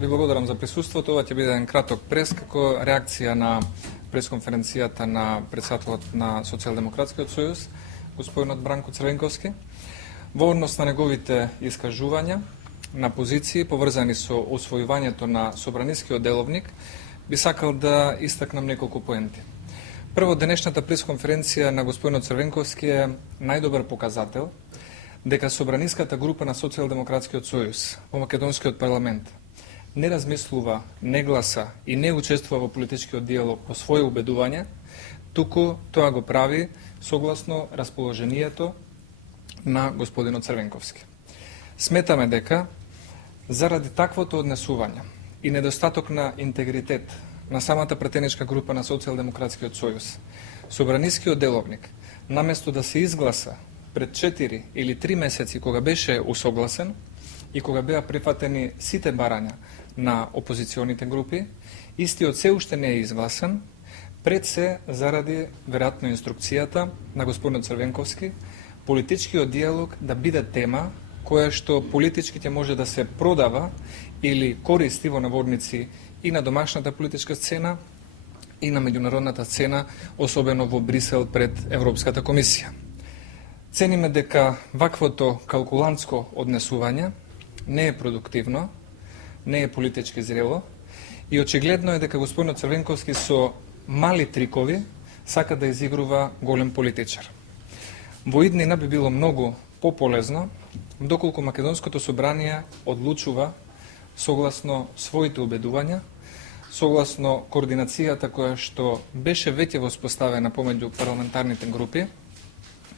Ви благодарам за присуството. Ова ќе биде еден краток прес како реакција на пресконференцијата на председателот на Социјалдемократскиот сојуз, господинот Бранко Црвенковски, во однос на неговите искажувања на позиции поврзани со освојувањето на собранискиот деловник, би сакал да истакнам неколку поенти. Прво, денешната пресконференција на господинот Црвенковски е најдобар показател дека собраниската група на Социјалдемократскиот сојуз во македонскиот парламент не размислува, не гласа и не учествува во политичкиот диалог по своје убедување, туку тоа го прави согласно расположението на господинот Црвенковски. Сметаме дека заради таквото однесување и недостаток на интегритет на самата пратеничка група на Социјалдемократскиот сојуз, собранискиот деловник, наместо да се изгласа пред 4 или 3 месеци кога беше усогласен и кога беа прифатени сите барања на опозиционите групи, истиот се уште не е изгласен, пред се заради веројатно инструкцијата на господинот Црвенковски, политичкиот диалог да биде тема која што политички ќе може да се продава или користи во наводници и на домашната политичка сцена и на меѓународната сцена, особено во Брисел пред Европската комисија. Цениме дека ваквото калкулантско однесување не е продуктивно, не е политички зрело и очигледно е дека господинот Црвенковски со мали трикови сака да изигрува голем политичар. Во иднина би било многу пополезно доколку Македонското собрание одлучува согласно своите убедувања, согласно координацијата која што беше веќе воспоставена помеѓу парламентарните групи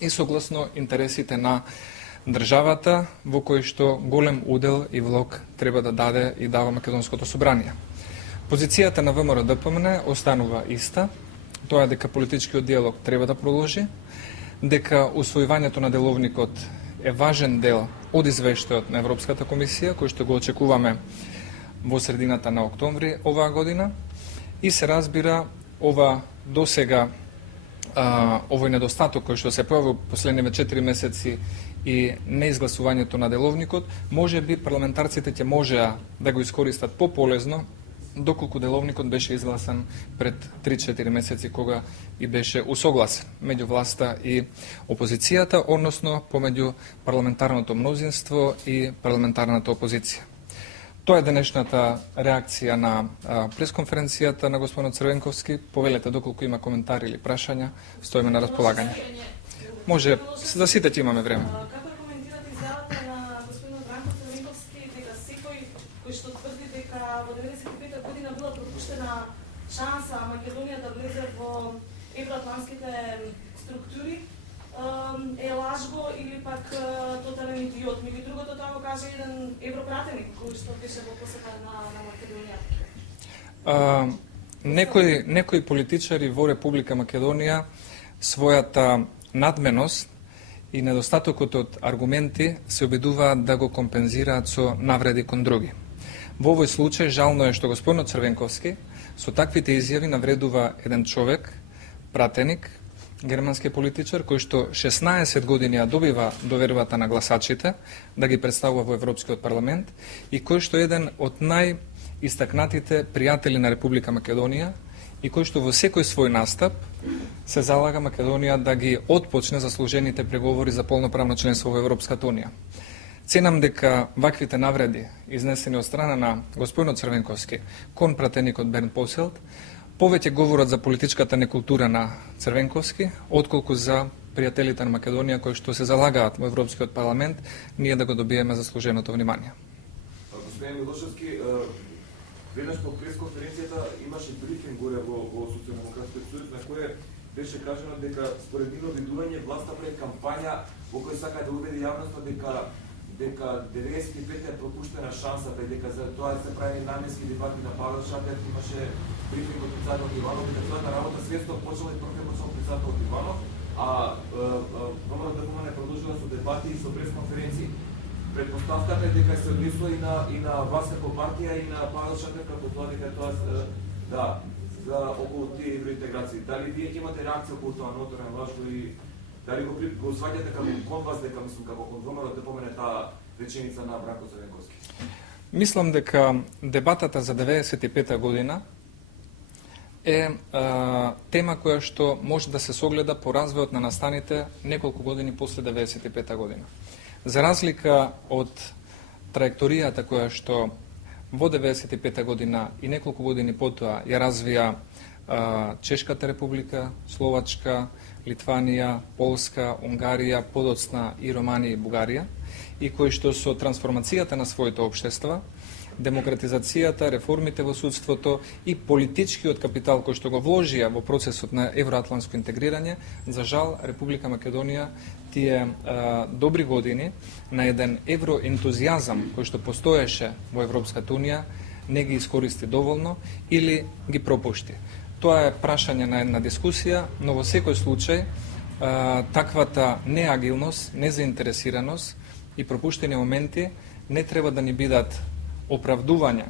и согласно интересите на државата во кој што голем удел и влог треба да даде и дава Македонското собрание. Позицијата на ВМРО-ДПМН останува иста, тоа е дека политичкиот диалог треба да продолжи, дека усвојувањето на деловникот е важен дел од извештајот на Европската комисија, кој што го очекуваме во средината на октомври оваа година, и се разбира ова досега овој недостаток кој што се појави во последниве 4 месеци и неизгласувањето на деловникот, може би парламентарците ќе можеа да го искористат пополезно доколку деловникот беше изгласан пред 3-4 месеци кога и беше усогласен меѓу власта и опозицијата, односно помеѓу парламентарното мнозинство и парламентарната опозиција. Тоа е денешната реакција на пресконференцијата на господинот Црвенковски. Повелете доколку има коментари или прашања, стоиме на располагање. Може, за сите ќе имаме време. Како коментирате изјавата на господинот Бранко Црвенковски дека секој кој што тврди дека во 95-та година била пропуштена шанса Македонија да влезе во евроатлантските структури е лажго или пак тотален идиот. Меѓу другото, тоа го каже еден европратеник кој што беше во посета на Македонија. Некои политичари во Република Македонија својата надменост и недостатокот од аргументи се обидуваат да го компензираат со навреди кон други. Во овој случај жално е што господинот Црвенковски со таквите изјави навредува еден човек, пратеник, германски политичар, кој што 16 години ја добива довербата на гласачите да ги представува во Европскиот парламент и кој што е еден од најистакнатите пријатели на Република Македонија и кој што во секој свој настап се залага Македонија да ги отпочне заслужените преговори за полноправно членство во Европската унија. Ценам дека ваквите навреди, изнесени од страна на господинот Црвенковски кон пратеникот Бернт Поселт, повеќе говорат за политичката некултура на Црвенковски, отколку за пријателите на Македонија кои што се залагаат во Европскиот парламент, ние да го добиеме заслуженото внимание. Господин Милошевски, веднаш по пресконференцијата имаше брифинг горе во Социјалдемократскиот сојуз на кој беше кажано дека според нивно видување власта прави кампања во кој сака да убеди јавноста дека 95 е пропуштена шансата и дека за тоа се прави наменски дебати на Павел Шапет, имаше брифинг од председателот Иванов, дека својата работа свесто почела и прв почнал председателот Иванов, а ВМРО-ДПМН не продолжила со дебати и со пресконференции. Предпоставката е дека се однесува и на вас како партија и на Павел Шапет како тоа дека тоа за околу тие евроинтеграции. Дали вие ќе имате реакција околу тоа ноторен лаж и дали го сваќате како кон вас дека мислам како кон ВМРО да помине таа реченица на Бранко Црвенковски? Мислам дека дебатата за 95-та година е тема која што може да се согледа по развојот на настаните неколку години после 95-та година. За разлика од траекторијата која што во 95-та година и неколку години потоа ја развија Чешката република, Словачка, Литванија, Полска, Унгарија, подоцна и Романија и Бугарија, и кои што со трансформацијата на своите општества, демократизацијата, реформите во судството и политичкиот капитал кој што го вложија во процесот на евроатлантско интегрирање, за жал Република Македонија тие добри години на еден евроентузијазам кој што постоеше во Европската унија не ги искористи доволно или ги пропушти. Тоа е прашање на една дискусија, но во секој случај таквата неагилност, незаинтересираност и пропуштени моменти не треба да ни бидат оправдување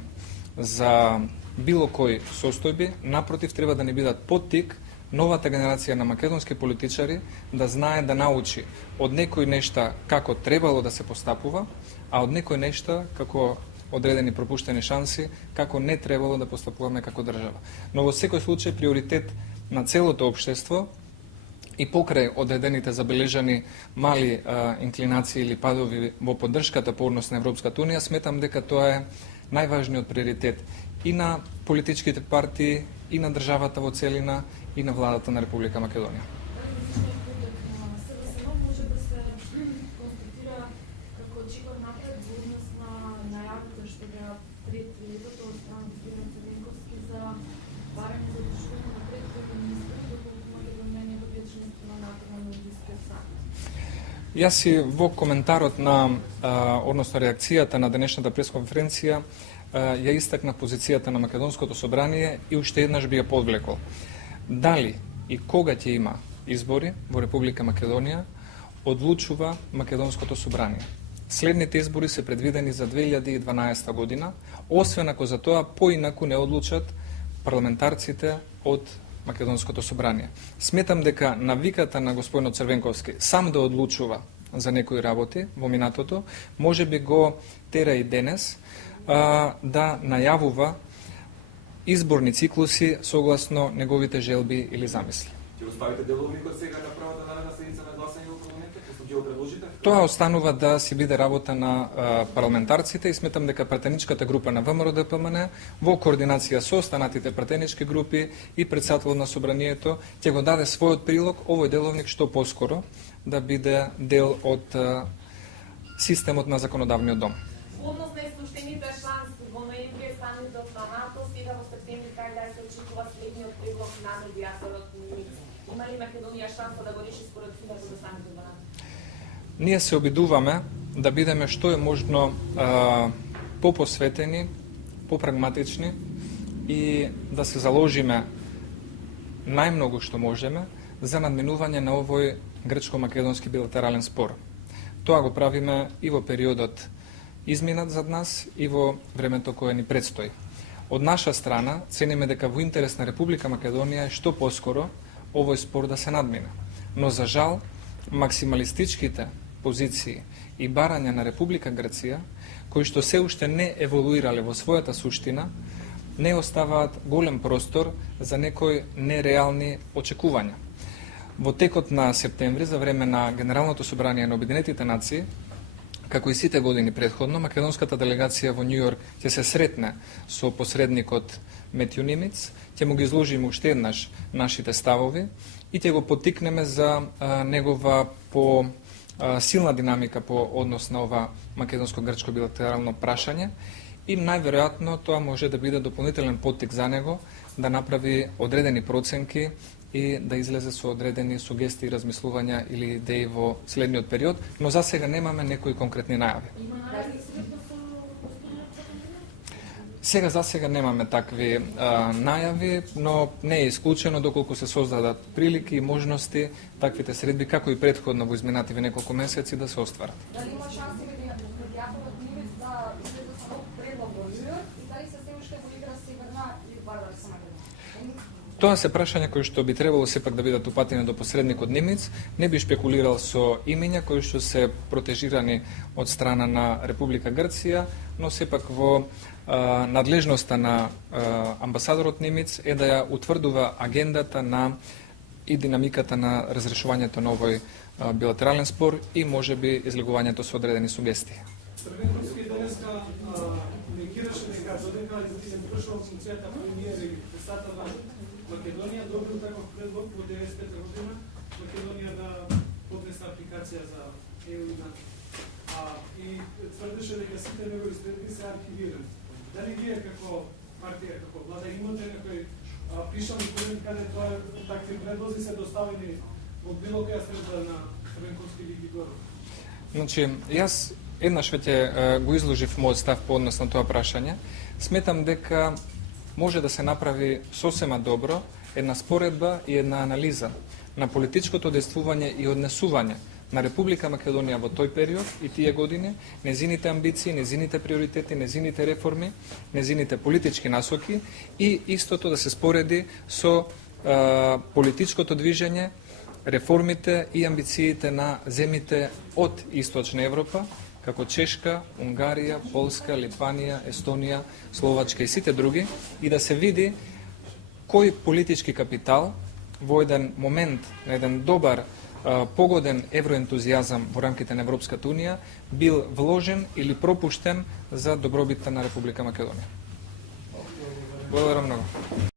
за било кои состојби, напротив треба да ни бидат поттик новата генерација на македонски политичари да знае да научи од некои нешта како требало да се постапува, а од некои нешта како одредени пропуштени шанси, како не требало да постапуваме како држава. Но во секој случај приоритет на целото општество и покрај одредените забележани мали инклинации или падови во поддршката по однос на Европската унија, сметам дека тоа е најважниот приоритет и на политичките партии, и на државата во целина, и на владата на Република Македонија. Јас си во коментарот на, односно реакцијата на денешната пресконференција, ја истакна позицијата на Македонското собрание и уште еднаш би ја подвлекол. Дали и кога ќе има избори во Република Македонија, одлучува Македонското собрание. Следните избори се предвидени за 2012 година, освен ако за тоа поинаку не одлучат парламентарците од Македонското собрание. Сметам дека навиката на господинот Црвенковски сам да одлучува за некои работи во минатото, може би го тера и денес да најавува изборни циклуси согласно неговите желби или замисли. Ќе оставите деловникот сега на правата на седница на гласање во парламентот, што ќе го предложите? Тоа останува да си биде работа на парламентарците и сметам дека пратеничката група на ВМРО-ДПМН во координација со останатите пратенички групи и председателот на собранието ќе го даде својот прилог овој деловник што поскоро да биде дел од системот на законодавниот дом. Однос на исклучените шанси во ноември самитот на НАТО, сега во септември кај да се очекува следниот предлог на медијаторот НИК. Има ли Македонија шанса да го реши според силата за самитот на НАТО? Ние се обидуваме да бидеме што е можно попосветени, попрагматични и да се заложиме најмногу што можеме за надминување на овој грчко-македонски билатерален спор. Тоа го правиме и во периодот изминат зад нас и во времето кое ни предстои. Од наша страна цениме дека во интерес на Република Македонија е што поскоро овој спор да се надмине. Но за жал, максималистичките позиции и барања на Република Грција, кои што се уште не еволуирале во својата суштина, не оставаат голем простор за некои нереални очекувања. Во текот на септември, за време на Генералното собрание на Обединетите нации, како и сите години претходно, македонската делегација во Њу Јорк ќе се сретне со посредникот Метју Нимиц, ќе му ги изложиме уште еднаш нашите ставови и ќе го поттикнеме за негова по силна динамика по однос на ова македонско-грчко билатерално прашање и најверојатно тоа може да биде дополнителен поттик за него да направи одредени проценки и да излезе со одредени сугестии, размислувања или идеи во следниот период, но за сега немаме некои конкретни најави. Сега за сега немаме такви најави, но не е исклучено доколку се создадат прилики и можности таквите средби, како и претходно во изминативе неколку месеци, да се остварат. Дали има шанси медијаторот Нимиц да излезе со нов предлог во Њу Јорк и дали се уште во игра Северна и Вардарска Македонија? Тоа се прашања кои што би требало сепак да бидат упатени до посредникот Немец. Не би шпекулирал со имења кои што се протежирани од страна на Република Грција, но сепак во надлежноста на амбасадорот Немец е да ја утврдува агендата на и динамиката на разрешувањето на овој билатерален спор и можеби излегувањето со одредени сугестии. Црвенковски денеска некираше дека додека се прашува функцијата премиер и председател на Македонија, добил таков предлог во 95 година Македонија да поднесе апликација за ЕУ и НАТО. И тврдеше дека сите негови следби се архивирани. Дали вие како партија, како влада имате некој пишан документ каде тоа такви предлози се доставени во било која средба на Црвенковски или Григоров? Значи, јас еднаш веќе го изложив мојот став по однос на тоа прашање. Сметам дека може да се направи сосема добро една споредба и една анализа на политичкото действување и однесување на Република Македонија во тој период и тие години, незините амбиции, незините приоритети, незините реформи, незините политички насоки и истото да се спореди со политичкото движење, реформите и амбициите на земите од Источна Европа, како Чешка, Унгарија, Полска, Литванија, Естонија, Словачка и сите други, и да се види кој политички капитал во еден момент, на еден добар, погоден евроентузијазам во рамките на Европската Унија, бил вложен или пропуштен за добробитта на Република Македонија. Благодарам многу.